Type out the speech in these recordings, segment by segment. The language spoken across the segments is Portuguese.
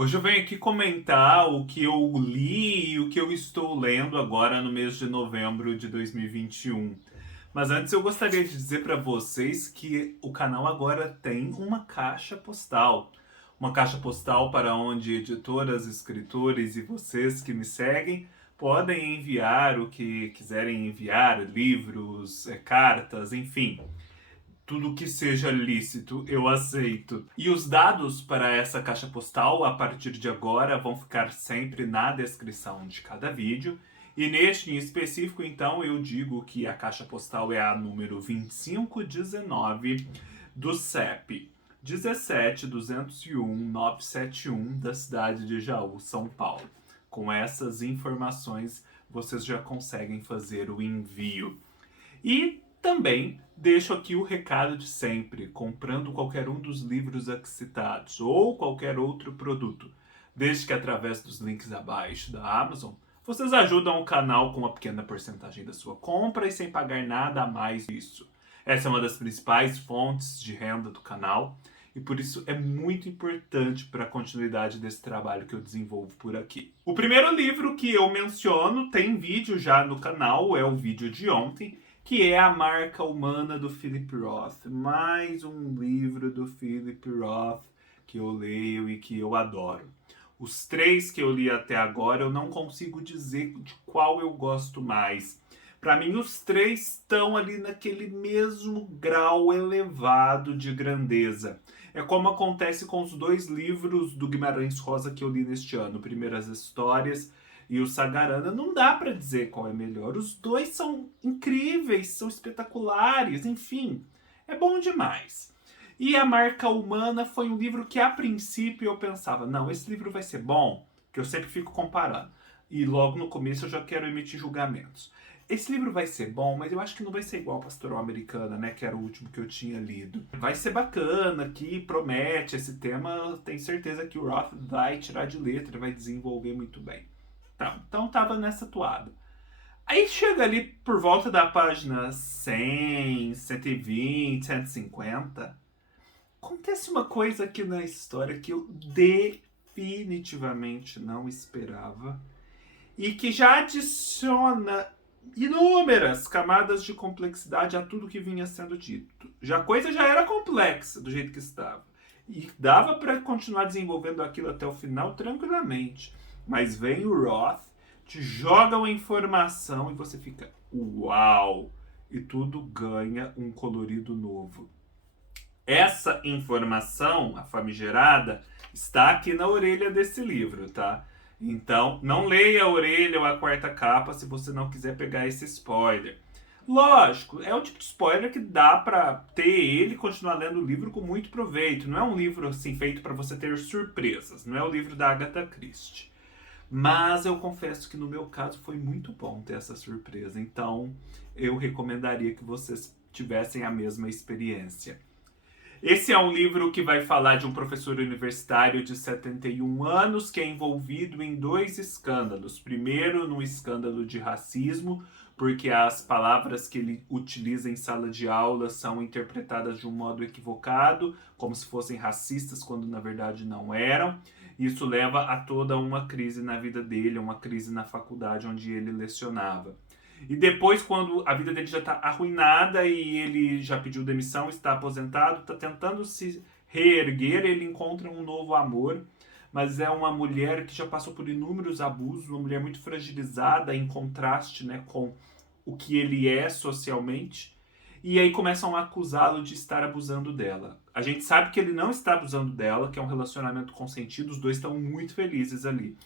Hoje eu venho aqui comentar o que eu li e o que eu estou lendo agora no mês de novembro de 2021. Mas antes eu gostaria de dizer para vocês que o canal agora tem uma caixa postal. Uma caixa postal para onde editoras, escritores e vocês que me seguem podem enviar o que quiserem enviar, livros, cartas, enfim. Tudo que seja lícito, eu aceito. E os dados para essa caixa postal, a partir de agora, vão ficar sempre na descrição de cada vídeo. E neste em específico, então, eu digo que a caixa postal é a número 2519 do CEP 17.201.971 da cidade de Jaú, São Paulo. Com essas informações, vocês já conseguem fazer o envio. E também deixo aqui o recado de sempre: comprando qualquer um dos livros aqui citados ou qualquer outro produto, desde que através dos links abaixo da Amazon, vocês ajudam o canal com uma pequena porcentagem da sua compra e sem pagar nada a mais disso. Essa é uma das principais fontes de renda do canal e por isso é muito importante para a continuidade desse trabalho que eu desenvolvo por aqui. O primeiro livro que eu menciono tem vídeo já no canal, é o vídeo de ontem, que é A Marca Humana do Philip Roth. Mais um livro do Philip Roth que eu leio e que eu adoro. Os três que eu li até agora, eu não consigo dizer de qual eu gosto mais. Para mim, os três estão ali naquele mesmo grau elevado de grandeza. É como acontece com os dois livros do Guimarães Rosa que eu li neste ano, Primeiras Histórias e o Sagarana. Não dá para dizer qual é melhor. Os dois são incríveis, são espetaculares, enfim, é bom demais. E A Marca Humana foi um livro que a princípio eu pensava, não, esse livro vai ser bom, que eu sempre fico comparando. E logo no começo eu já quero emitir julgamentos. Esse livro vai ser bom, mas eu acho que não vai ser igual a Pastoral Americana, né? Que era o último que eu tinha lido. Vai ser bacana, que promete esse tema. Tenho certeza que o Roth vai tirar de letra, vai desenvolver muito bem. Tá, então tava nessa toada. Aí chega ali por volta da página 100, 120, 150. Acontece uma coisa aqui na história que eu definitivamente não esperava e que já adiciona inúmeras camadas de complexidade a tudo que vinha sendo dito. Já a coisa já era complexa do jeito que estava. E dava para continuar desenvolvendo aquilo até o final tranquilamente. Mas vem o Roth, te joga uma informação e você fica uau! E tudo ganha um colorido novo. Essa informação, a famigerada, está aqui na orelha desse livro, tá? Então, não leia a orelha ou a quarta capa se você não quiser pegar esse spoiler. Lógico, é o tipo de spoiler que dá pra ter ele e continuar lendo o livro com muito proveito. Não é um livro assim feito para você ter surpresas. Não é o livro da Agatha Christie. Mas eu confesso que no meu caso foi muito bom ter essa surpresa. Então, eu recomendaria que vocês tivessem a mesma experiência. Esse é um livro que vai falar de um professor universitário de 71 anos que é envolvido em dois escândalos. Primeiro, no escândalo de racismo, porque as palavras que ele utiliza em sala de aula são interpretadas de um modo equivocado, como se fossem racistas, quando na verdade não eram. Isso leva a toda uma crise na vida dele, uma crise na faculdade onde ele lecionava. E depois, quando a vida dele já está arruinada e ele já pediu demissão, está aposentado, está tentando se reerguer, ele encontra um novo amor, mas é uma mulher que já passou por inúmeros abusos, uma mulher muito fragilizada em contraste, né, com o que ele é socialmente. E aí começam a acusá-lo de estar abusando dela. A gente sabe que ele não está abusando dela, que é um relacionamento consentido, os dois estão muito felizes ali,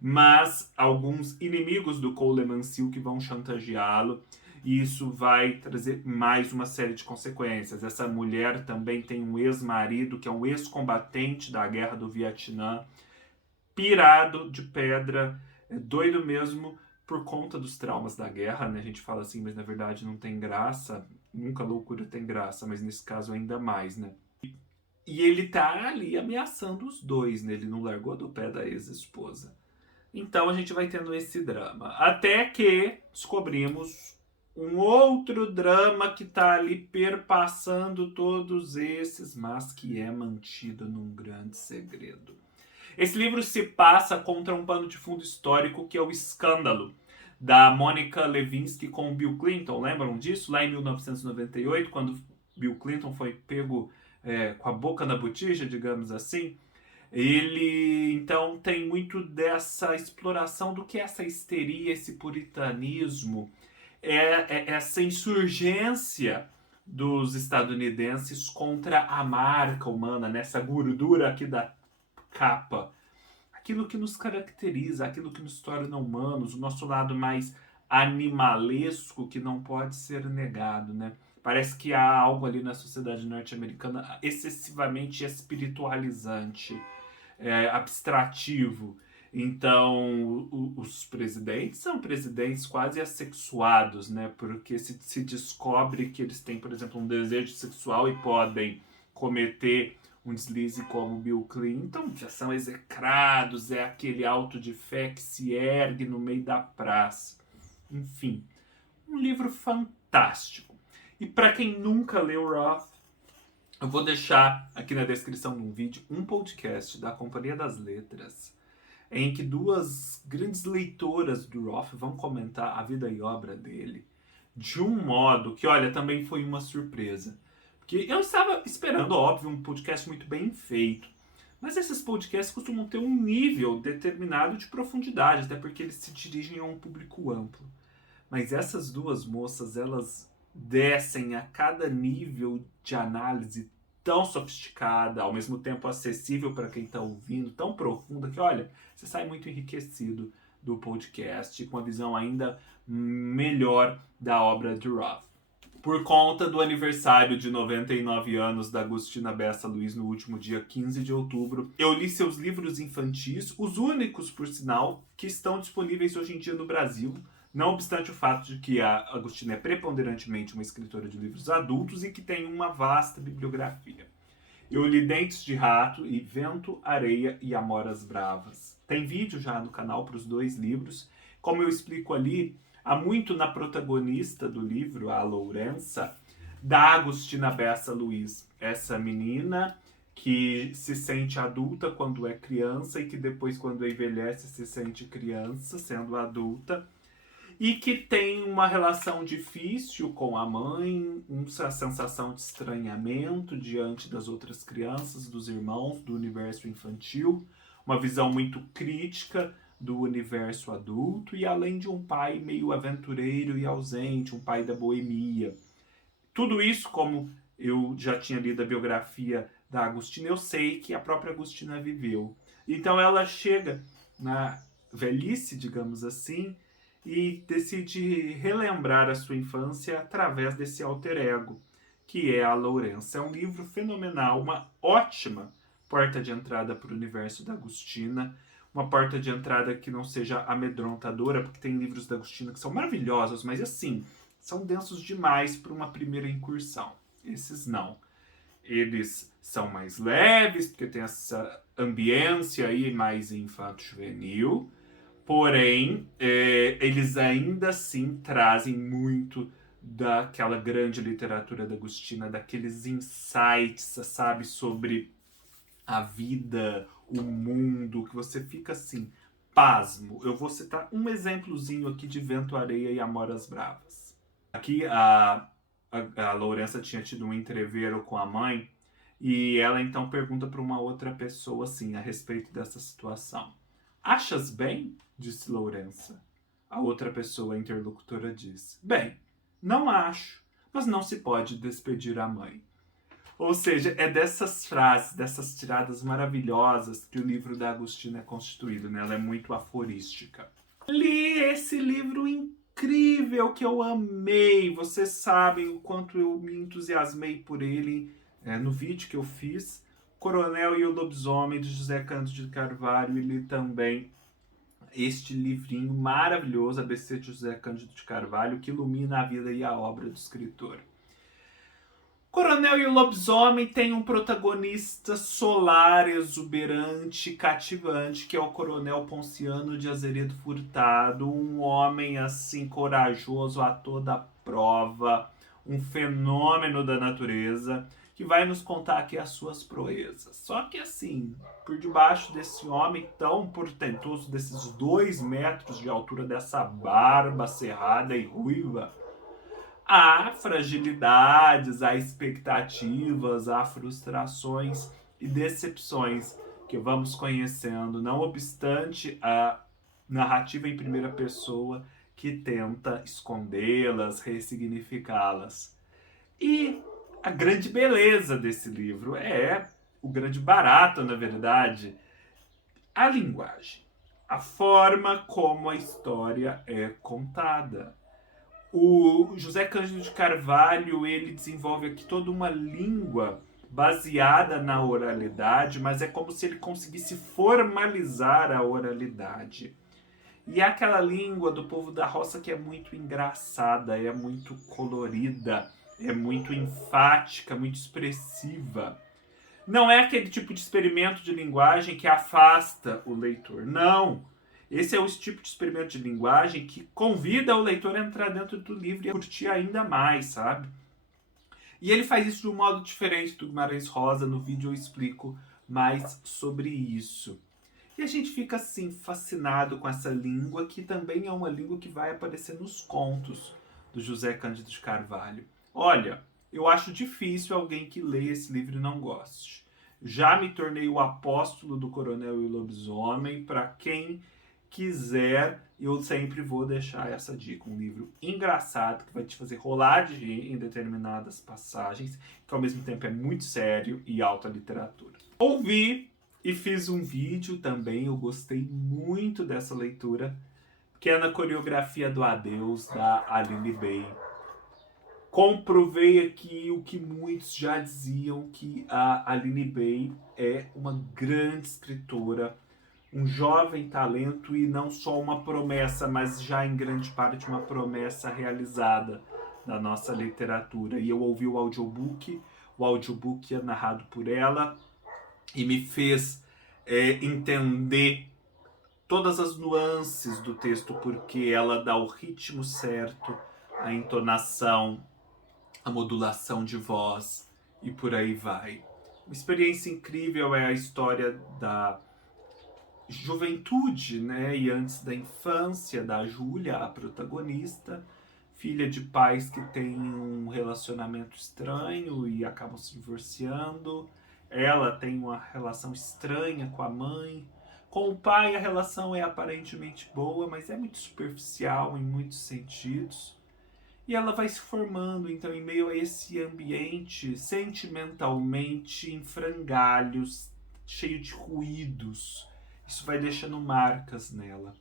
mas alguns inimigos do Coleman Silk vão chantageá-lo e isso vai trazer mais uma série de consequências. Essa mulher também tem um ex-marido que é um ex-combatente da guerra do Vietnã, pirado de pedra, doido mesmo por conta dos traumas da guerra, né? A gente fala assim, mas na verdade não tem graça. Nunca loucura tem graça, mas nesse caso ainda mais, né? E ele tá ali ameaçando os dois, né? Ele não largou do pé da ex-esposa. Então a gente vai tendo esse drama. Até que descobrimos um outro drama que está ali perpassando todos esses, mas que é mantido num grande segredo. Esse livro se passa contra um pano de fundo histórico que é o escândalo da Monica Lewinsky com o Bill Clinton. Lembram disso? Lá em 1998, quando Bill Clinton foi pego com a boca na botija, digamos assim. Ele, então, tem muito dessa exploração do que é essa histeria, esse puritanismo, essa insurgência dos estadunidenses contra a marca humana, nessa gordura aqui da capa. Aquilo que nos caracteriza, aquilo que nos torna humanos, o nosso lado mais animalesco que não pode ser negado, né? Parece que há algo ali na sociedade norte-americana excessivamente espiritualizante, abstrativo. Então, os presidentes são presidentes quase assexuados, né? Porque se descobre que eles têm, por exemplo, um desejo sexual e podem cometer um deslize como Bill Clinton, já são execrados, é aquele auto de fé que se ergue no meio da praça. Enfim, um livro fantástico. E para quem nunca leu Roth, eu vou deixar aqui na descrição de um vídeo um podcast da Companhia das Letras, em que duas grandes leitoras do Roth vão comentar a vida e obra dele de um modo que, olha, também foi uma surpresa. Porque eu estava esperando, óbvio, um podcast muito bem feito. Mas esses podcasts costumam ter um nível determinado de profundidade, até porque eles se dirigem a um público amplo. Mas essas duas moças, elas descem a cada nível de análise tão sofisticada, ao mesmo tempo acessível para quem está ouvindo, tão profunda, que, olha, você sai muito enriquecido do podcast, com a visão ainda melhor da obra de Roth. Por conta do aniversário de 99 anos da Agostina Bessa Luiz no último dia 15 de outubro, eu li seus livros infantis, os únicos, por sinal, que estão disponíveis hoje em dia no Brasil, não obstante o fato de que a Agostina é preponderantemente uma escritora de livros adultos e que tem uma vasta bibliografia. Eu li Dentes de Rato e Vento, Areia e Amoras Bravas. Tem vídeo já no canal para os dois livros. Como eu explico ali, há muito na protagonista do livro, a Lourença, da Agostina Bessa Luiz. Essa menina que se sente adulta quando é criança e que depois, quando envelhece, se sente criança, sendo adulta. E que tem uma relação difícil com a mãe, uma sensação de estranhamento diante das outras crianças, dos irmãos, do universo infantil, uma visão muito crítica do universo adulto e além de um pai meio aventureiro e ausente, um pai da boemia. Tudo isso, como eu já tinha lido a biografia da Agostina, eu sei que a própria Agostina viveu. Então ela chega na velhice, digamos assim, e decide relembrar a sua infância através desse alter ego, que é a Lourença. É um livro fenomenal, uma ótima porta de entrada para o universo da Agostina, uma porta de entrada que não seja amedrontadora, porque tem livros da Agostina que são maravilhosos, mas assim, são densos demais para uma primeira incursão. Esses não. Eles são mais leves, porque tem essa ambiência aí mais infanto-juvenil, porém, eles ainda assim trazem muito daquela grande literatura da Agostina, daqueles insights, sabe, sobre a vida, o mundo, que você fica assim, pasmo. Eu vou citar um exemplozinho aqui de Vento, Areia e Amoras Bravas. Aqui a Lourença tinha tido um entrevero com a mãe e ela então pergunta para uma outra pessoa assim, a respeito dessa situação. Achas bem? Disse Lourença. A outra pessoa, a interlocutora, disse: bem, não acho, mas não se pode despedir a mãe. Ou seja, é dessas frases, dessas tiradas maravilhosas que o livro da Agostina é constituído, né? Ela é muito aforística. Li esse livro incrível que eu amei. Vocês sabem o quanto eu me entusiasmei por ele no vídeo que eu fiz. Coronel e o Lobisomem, de José Cândido de Carvalho, e li também este livrinho maravilhoso, ABC de José Cândido de Carvalho, que ilumina a vida e a obra do escritor. Coronel e o Lobisomem tem um protagonista solar, exuberante, cativante, que é o Coronel Ponciano de Azeredo Furtado, um homem assim corajoso a toda prova, um fenômeno da natureza, que vai nos contar aqui as suas proezas. Só que assim, por debaixo desse homem tão portentoso, desses 2 metros de altura, dessa barba cerrada e ruiva, há fragilidades, há expectativas, há frustrações e decepções que vamos conhecendo, não obstante a narrativa em primeira pessoa que tenta escondê-las, ressignificá-las. E a grande beleza desse livro o grande barato, na verdade, a linguagem, a forma como a história é contada. O José Cândido de Carvalho, ele desenvolve aqui toda uma língua baseada na oralidade, mas é como se ele conseguisse formalizar a oralidade. E é aquela língua do povo da roça que é muito engraçada, é muito colorida, é muito enfática, muito expressiva. Não é aquele tipo de experimento de linguagem que afasta o leitor. Não. Esse é o tipo de experimento de linguagem que convida o leitor a entrar dentro do livro e a curtir ainda mais, sabe? E ele faz isso de um modo diferente do Guimarães Rosa. No vídeo eu explico mais sobre isso. E a gente fica assim fascinado com essa língua, que também é uma língua que vai aparecer nos contos do José Cândido de Carvalho. Olha, eu acho difícil alguém que leia esse livro e não goste. Já me tornei o apóstolo do Coronel e o Lobisomem. Para quem quiser, eu sempre vou deixar essa dica. Um livro engraçado que vai te fazer rolar de rir em determinadas passagens, que ao mesmo tempo é muito sério e alta literatura. Ouvi e fiz um vídeo também, eu gostei muito dessa leitura, que é na coreografia do Adeus, da Aline Bey. Comprovei aqui o que muitos já diziam, que a Aline Bey é uma grande escritora, um jovem talento e não só uma promessa, mas já em grande parte uma promessa realizada da nossa literatura. E eu ouvi o audiobook é narrado por ela e me fez entender todas as nuances do texto, porque ela dá o ritmo certo, a entonação, a modulação de voz e por aí vai. Uma experiência incrível é a história da juventude, né, e antes da infância da Júlia, a protagonista, filha de pais que têm um relacionamento estranho e acabam se divorciando. Ela tem uma relação estranha com a mãe. Com o pai a relação é aparentemente boa, mas é muito superficial em muitos sentidos. E ela vai se formando, então, em meio a esse ambiente sentimentalmente em frangalhos, cheio de ruídos. Isso vai deixando marcas nela.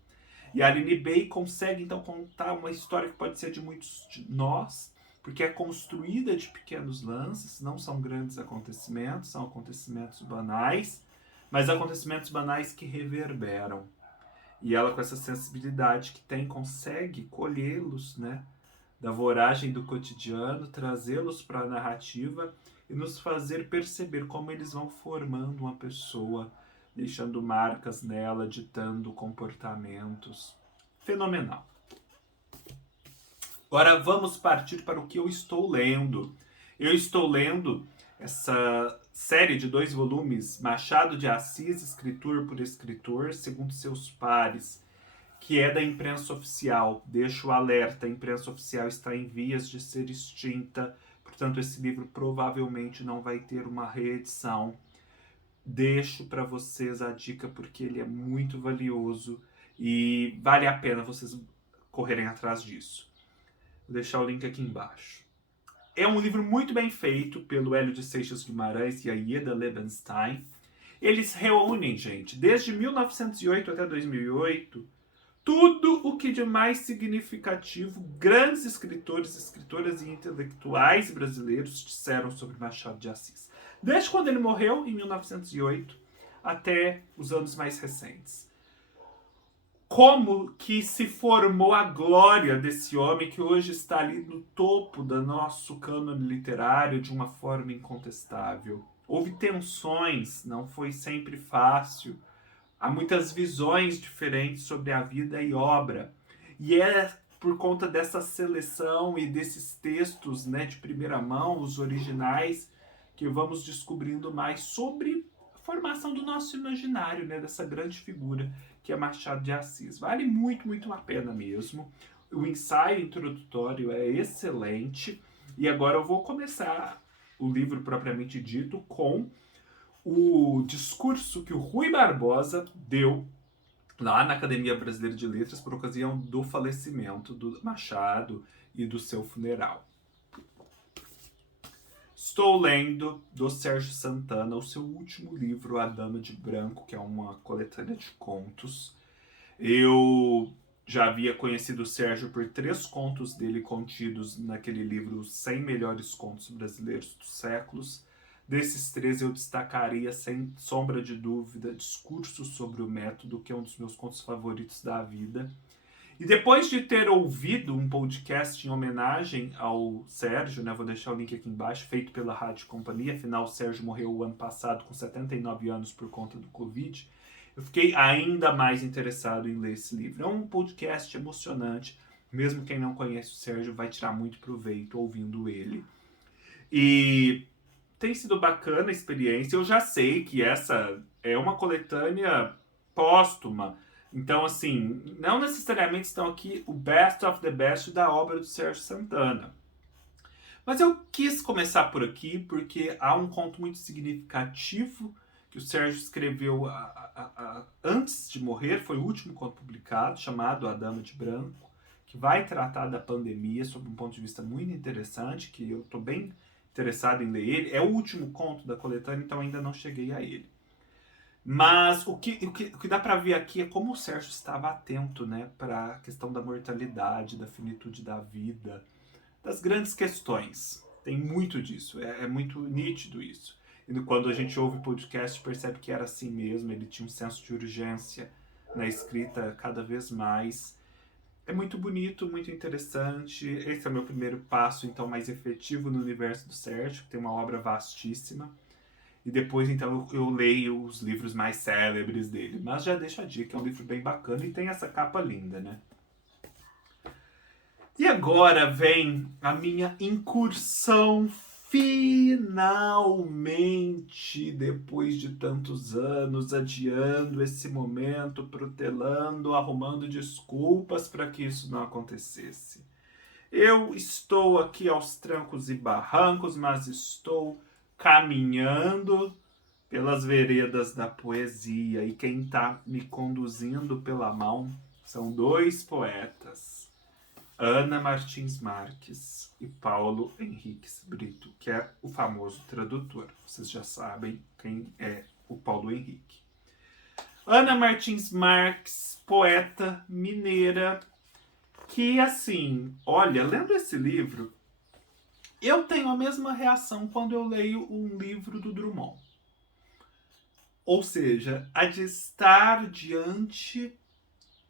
E a Aline Bey consegue, então, contar uma história que pode ser de muitos de nós, porque é construída de pequenos lances, não são grandes acontecimentos, são acontecimentos banais, mas acontecimentos banais que reverberam. E ela, com essa sensibilidade que tem, consegue colhê-los, né, da voragem do cotidiano, trazê-los para a narrativa e nos fazer perceber como eles vão formando uma pessoa, deixando marcas nela, ditando comportamentos. Fenomenal. Agora vamos partir para o que eu estou lendo. Eu estou lendo essa série de 2 volumes, Machado de Assis, Escritor por Escritor, segundo seus pares, que é da imprensa oficial. Deixo o alerta, a imprensa oficial está em vias de ser extinta, portanto esse livro provavelmente não vai ter uma reedição. Deixo para vocês a dica porque ele é muito valioso e vale a pena vocês correrem atrás disso. Vou deixar o link aqui embaixo. É um livro muito bem feito pelo Hélio de Seixas Guimarães e a Ieda Lebenstein. Eles reúnem, gente, desde 1908 até 2008, tudo o que de mais significativo grandes escritores, escritoras e intelectuais brasileiros disseram sobre Machado de Assis. Desde quando ele morreu, em 1908, até os anos mais recentes. Como que se formou a glória desse homem que hoje está ali no topo do nosso cânone literário de uma forma incontestável. Houve tensões, não foi sempre fácil. Há muitas visões diferentes sobre a vida e obra. E é por conta dessa seleção e desses textos, né, de primeira mão, os originais, que vamos descobrindo mais sobre a formação do nosso imaginário, né, dessa grande figura que é Machado de Assis. Vale muito, muito a pena mesmo. O ensaio introdutório é excelente. E agora eu vou começar o livro propriamente dito com o discurso que o Rui Barbosa deu lá na Academia Brasileira de Letras por ocasião do falecimento do Machado e do seu funeral. Estou lendo do Sérgio Santana o seu último livro, A Dama de Branco, que é uma coletânea de contos. Eu já havia conhecido o Sérgio por 3 contos dele contidos naquele livro Os 100 Melhores Contos Brasileiros dos Séculos. Desses 3 eu destacaria, sem sombra de dúvida, Discurso sobre o Método, que é um dos meus contos favoritos da vida. E depois de ter ouvido um podcast em homenagem ao Sérgio, né, vou deixar o link aqui embaixo, feito pela Rádio Companhia, afinal o Sérgio morreu o ano passado com 79 anos por conta do Covid, eu fiquei ainda mais interessado em ler esse livro. É um podcast emocionante, mesmo quem não conhece o Sérgio vai tirar muito proveito ouvindo ele. E tem sido bacana a experiência, eu já sei que essa é uma coletânea póstuma, então, assim, não necessariamente estão aqui o best of the best da obra do Sérgio Santana. Mas eu quis começar por aqui porque há um conto muito significativo que o Sérgio escreveu antes de morrer, foi o último conto publicado, chamado A Dama de Branco, que vai tratar da pandemia sob um ponto de vista muito interessante, que eu estou bem interessado em ler ele. É o último conto da coletânea, então ainda não cheguei a ele. Mas o que dá para ver aqui é como o Sérgio estava atento, né, para a questão da mortalidade, da finitude da vida, das grandes questões. Tem muito disso, é muito nítido isso. E quando a gente ouve o podcast, percebe que era assim mesmo, ele tinha um senso de urgência na escrita cada vez mais. É muito bonito, muito interessante. Esse é o meu primeiro passo, então, mais efetivo no universo do Sérgio, que tem uma obra vastíssima. E depois, então, eu leio os livros mais célebres dele. Mas já deixo a dica, é um livro bem bacana e tem essa capa linda, né? E agora vem a minha incursão, finalmente, depois de tantos anos, adiando esse momento, protelando, arrumando desculpas para que isso não acontecesse. Eu estou aqui aos trancos e barrancos, mas estou caminhando pelas veredas da poesia, e quem está me conduzindo pela mão são 2 poetas, Ana Martins Marques e Paulo Henriques Brito, que é o famoso tradutor. Vocês já sabem quem é o Paulo Henrique. Ana Martins Marques, poeta mineira, que assim, olha, lendo esse livro, eu tenho a mesma reação quando eu leio um livro do Drummond. Ou seja, a de estar diante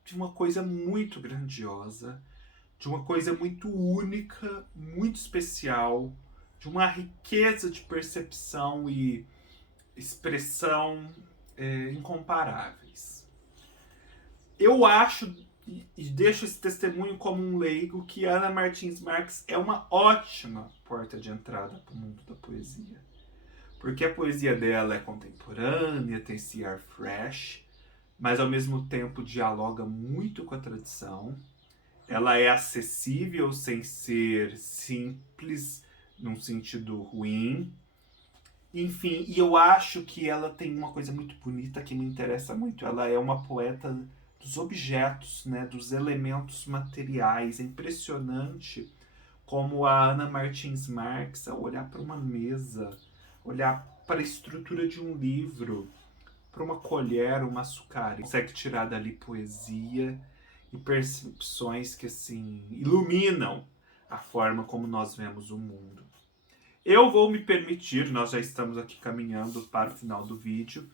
de uma coisa muito grandiosa, de uma coisa muito única, muito especial, de uma riqueza de percepção e expressão incomparáveis. Eu acho, e deixo esse testemunho como um leigo, que Ana Martins Marques é uma ótima porta de entrada para o mundo da poesia. Porque a poesia dela é contemporânea, tem esse ar fresh, mas ao mesmo tempo dialoga muito com a tradição. Ela é acessível sem ser simples, num sentido ruim. Enfim, e eu acho que ela tem uma coisa muito bonita que me interessa muito. Ela é uma poeta dos objetos, né, dos elementos materiais. É impressionante como a Ana Martins Marques, ao olhar para uma mesa, olhar para a estrutura de um livro, para uma colher, uma açucareira, consegue tirar dali poesia e percepções que assim iluminam a forma como nós vemos o mundo. Eu vou me permitir, nós já estamos aqui caminhando para o final do vídeo,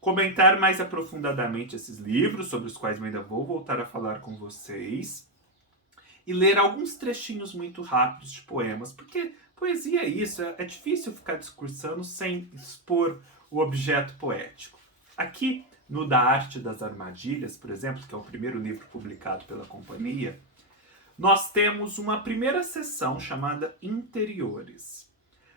comentar mais aprofundadamente esses livros, sobre os quais eu ainda vou voltar a falar com vocês, e ler alguns trechinhos muito rápidos de poemas, porque poesia é isso, é difícil ficar discursando sem expor o objeto poético. Aqui, no Da Arte das Armadilhas, por exemplo, que é o primeiro livro publicado pela companhia, nós temos uma primeira seção chamada Interiores.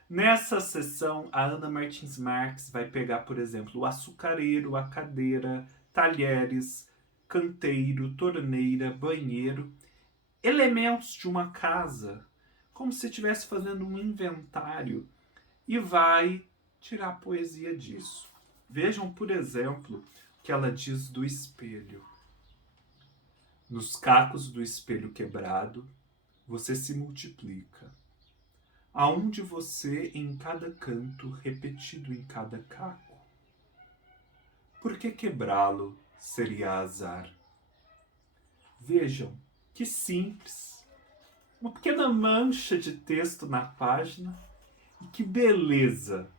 Nessa sessão, a Ana Martins Marques vai pegar, por exemplo, o açucareiro, a cadeira, talheres, canteiro, torneira, banheiro, elementos de uma casa, como se estivesse fazendo um inventário, e vai tirar a poesia disso. Vejam, por exemplo, o que ela diz do espelho. Nos cacos do espelho quebrado, você se multiplica. Há um de você em cada canto, repetido em cada caco. Por que quebrá-lo seria azar? Vejam, que simples. Uma pequena mancha de texto na página. E que beleza.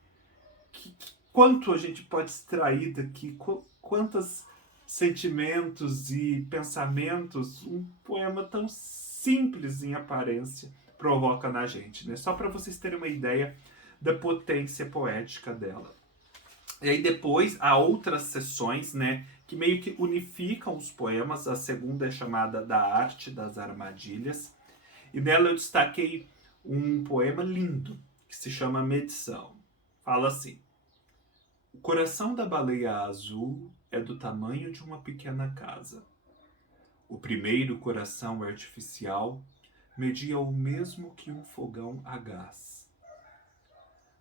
Quanto a gente pode extrair daqui, quantos sentimentos e pensamentos um poema tão simples em aparência provoca na gente, né? Só para vocês terem uma ideia da potência poética dela. E aí depois há outras sessões, né, que meio que unificam os poemas. A segunda é chamada Da Arte das Armadilhas. E nela eu destaquei um poema lindo, que se chama Medição. Fala assim: o coração da baleia azul é do tamanho de uma pequena casa. O primeiro coração artificial media o mesmo que um fogão a gás.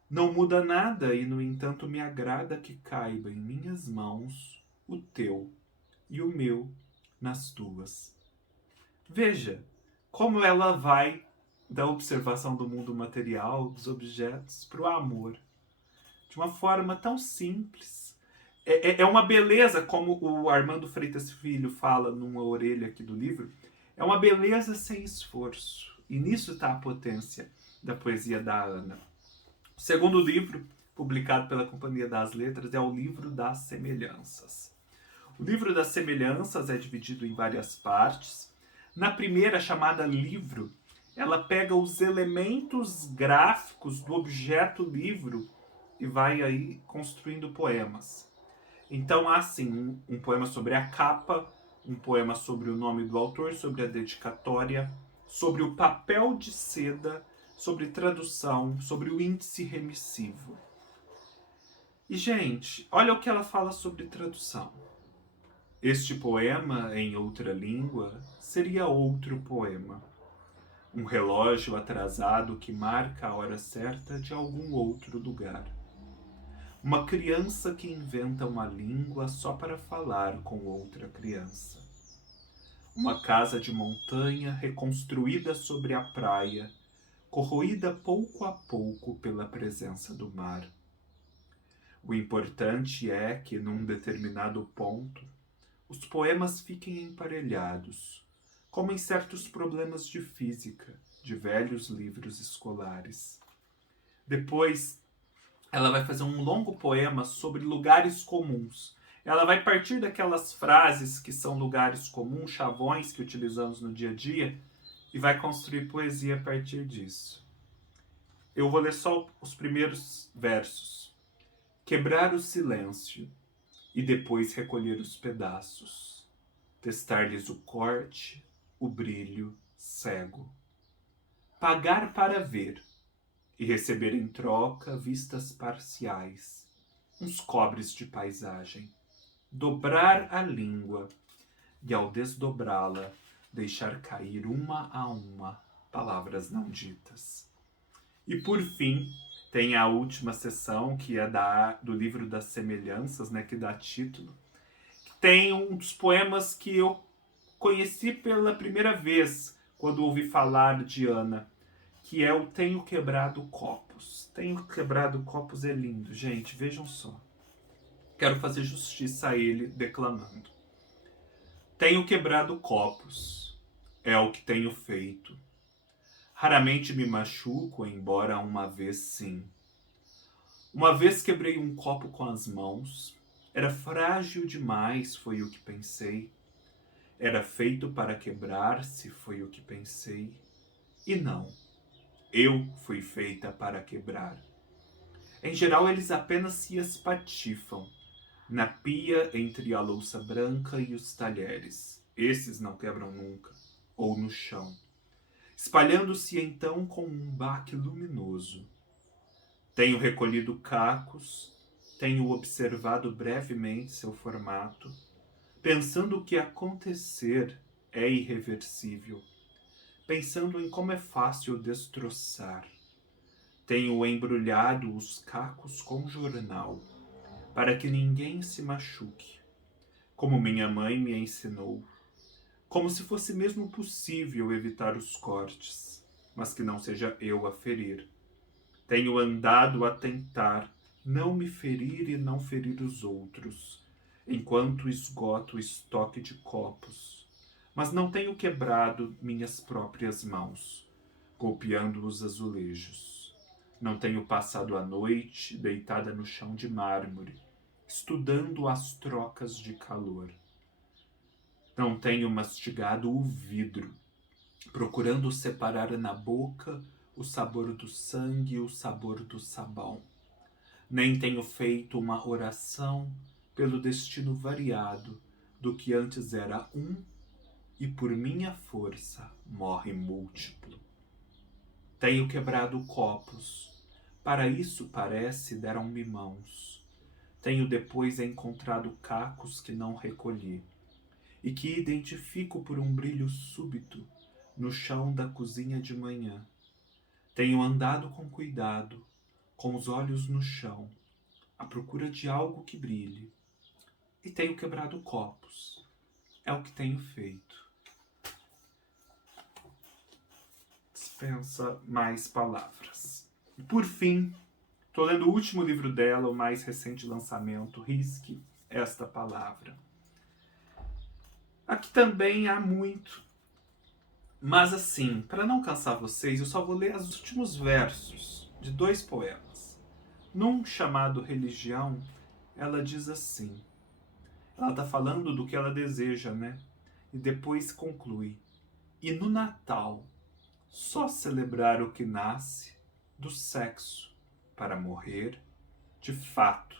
Não muda nada e, no entanto, me agrada que caiba em minhas mãos o teu e o meu nas tuas. Veja como ela vai da observação do mundo material, dos objetos, para o amor. De uma forma tão simples. É uma beleza, como o Armando Freitas Filho fala numa orelha aqui do livro, é uma beleza sem esforço. E nisso está a potência da poesia da Ana. O segundo livro, publicado pela Companhia das Letras, é o Livro das Semelhanças. O Livro das Semelhanças é dividido em várias partes. Na primeira, chamada livro, ela pega os elementos gráficos do objeto livro e vai aí construindo poemas. Então há assim um poema sobre a capa, um poema sobre o nome do autor, sobre a dedicatória, sobre o papel de seda, sobre tradução, sobre o índice remissivo. E, gente, olha o que ela fala sobre tradução. Este poema, em outra língua, seria outro poema. Um relógio atrasado que marca a hora certa de algum outro lugar. Uma criança que inventa uma língua só para falar com outra criança. Uma casa de montanha reconstruída sobre a praia, corroída pouco a pouco pela presença do mar. O importante é que, num determinado ponto, os poemas fiquem emparelhados, como em certos problemas de física, de velhos livros escolares. Depois, ela vai fazer um longo poema sobre lugares comuns. Ela vai partir daquelas frases que são lugares comuns, chavões que utilizamos no dia a dia, e vai construir poesia a partir disso. Eu vou ler só os primeiros versos. Quebrar o silêncio e depois recolher os pedaços. Testar-lhes o corte, o brilho cego. Pagar para ver e receber em troca vistas parciais, uns cobres de paisagem. Dobrar a língua e, ao desdobrá-la, deixar cair uma a uma palavras não ditas. E, por fim, tem a última sessão, que é do Livro das Semelhanças, né, que dá título. Tem um dos poemas que eu conheci pela primeira vez quando ouvi falar de Ana, que é o Tenho Quebrado Copos. Tenho Quebrado Copos é lindo, gente, vejam só. Quero fazer justiça a ele declamando. Tenho quebrado copos, é o que tenho feito. Raramente me machuco, embora uma vez sim. Uma vez quebrei um copo com as mãos. Era frágil demais, foi o que pensei. Era feito para quebrar-se, foi o que pensei. E não, eu fui feita para quebrar. Em geral, eles apenas se espatifam na pia entre a louça branca e os talheres. Esses não quebram nunca, ou no chão. Espalhando-se então com um baque luminoso. Tenho recolhido cacos, tenho observado brevemente seu formato, pensando que acontecer é irreversível, pensando em como é fácil destroçar. Tenho embrulhado os cacos com jornal, para que ninguém se machuque, como minha mãe me ensinou, como se fosse mesmo possível evitar os cortes, mas que não seja eu a ferir. Tenho andado a tentar não me ferir e não ferir os outros, enquanto esgoto o estoque de copos, mas não tenho quebrado minhas próprias mãos, golpeando os azulejos. Não tenho passado a noite deitada no chão de mármore, estudando as trocas de calor. Não tenho mastigado o vidro, procurando separar na boca o sabor do sangue e o sabor do sabão. Nem tenho feito uma oração pelo destino variado do que antes era um e por minha força morre múltiplo. Tenho quebrado copos, para isso parece deram-me mãos. Tenho depois encontrado cacos que não recolhi e que identifico por um brilho súbito no chão da cozinha de manhã. Tenho andado com cuidado, com os olhos no chão, à procura de algo que brilhe. E tenho quebrado copos. É o que tenho feito. Dispensa mais palavras. E por fim, estou lendo o último livro dela, o mais recente lançamento, Risque esta palavra. Aqui também há muito. Mas assim, para não cansar vocês, eu só vou ler os últimos versos de 2 poemas. Num chamado Religião, ela diz assim. Ela está falando do que ela deseja, né? E depois conclui. E no Natal, só celebrar o que nasce do sexo para morrer de fato.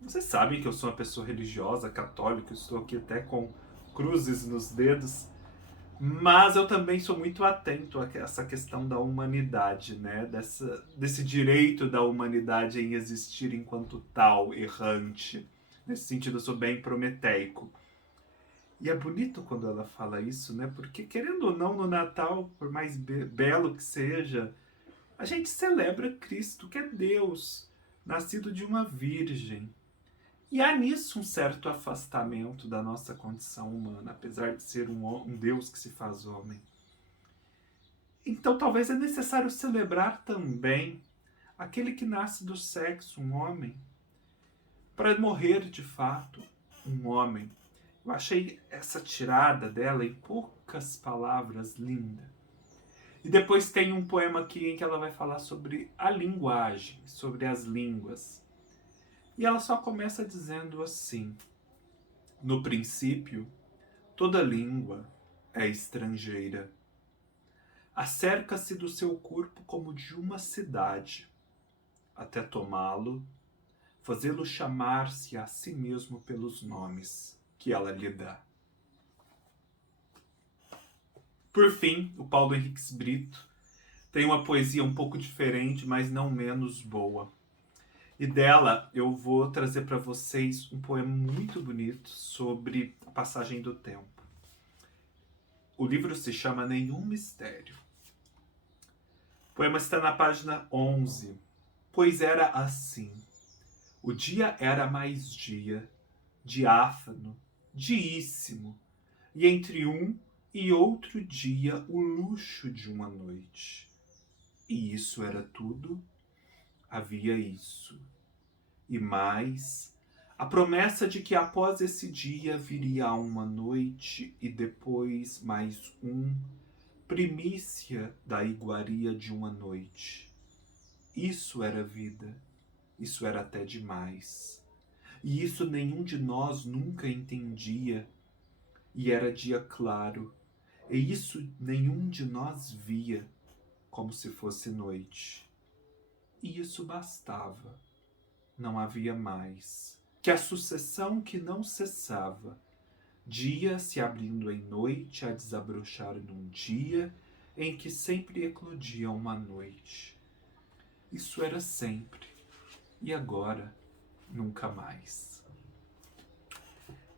Vocês sabem que eu sou uma pessoa religiosa, católica, estou aqui até com cruzes nos dedos. Mas eu também sou muito atento a essa questão da humanidade, né? Desse direito da humanidade em existir enquanto tal, errante. Nesse sentido, eu sou bem prometeico. E é bonito quando ela fala isso, né? Porque, querendo ou não, no Natal, por mais belo que seja, a gente celebra Cristo, que é Deus, nascido de uma virgem. E há nisso um certo afastamento da nossa condição humana, apesar de ser um Deus que se faz homem. Então talvez é necessário celebrar também aquele que nasce do sexo, um homem, para morrer de fato, um homem. Eu achei essa tirada dela em poucas palavras linda. E depois tem um poema aqui em que ela vai falar sobre a linguagem, sobre as línguas. E ela só começa dizendo assim: no princípio, toda língua é estrangeira. Acerca-se do seu corpo como de uma cidade, até tomá-lo, fazê-lo chamar-se a si mesmo pelos nomes que ela lhe dá. Por fim, o Paulo Henriques Brito tem uma poesia um pouco diferente, mas não menos boa. E dela eu vou trazer para vocês um poema muito bonito sobre a passagem do tempo. O livro se chama Nenhum Mistério. O poema está na página 11. Pois era assim. O dia era mais dia, diáfano, diíssimo, e entre um e outro dia o luxo de uma noite. E isso era tudo? Havia isso. E mais, a promessa de que após esse dia viria uma noite e depois mais um, primícia da iguaria de uma noite. Isso era vida, isso era até demais. E isso nenhum de nós nunca entendia, e era dia claro, e isso nenhum de nós via, como se fosse noite. E isso bastava. Não havia mais, que a sucessão que não cessava, dia se abrindo em noite a desabrochar num dia em que sempre eclodia uma noite. Isso era sempre. E agora, nunca mais.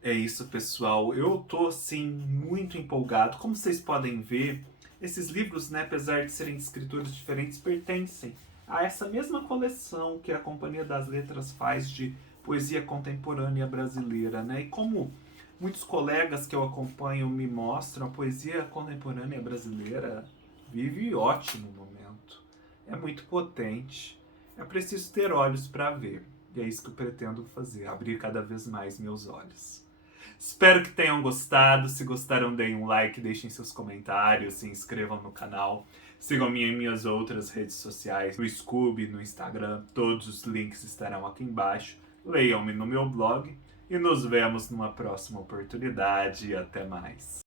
É isso, pessoal. Eu tô, assim, muito empolgado. Como vocês podem ver, esses livros, né, apesar de serem de escritores diferentes, pertencem a essa mesma coleção que a Companhia das Letras faz de poesia contemporânea brasileira, né? E como muitos colegas que eu acompanho me mostram, a poesia contemporânea brasileira vive ótimo momento. É muito potente. É preciso ter olhos para ver. E é isso que eu pretendo fazer, abrir cada vez mais meus olhos. Espero que tenham gostado. Se gostaram, deem um like, deixem seus comentários, se inscrevam no canal. Sigam-me em minhas outras redes sociais, no Scoob, no Instagram. Todos os links estarão aqui embaixo. Leiam-me no meu blog e nos vemos numa próxima oportunidade. Até mais.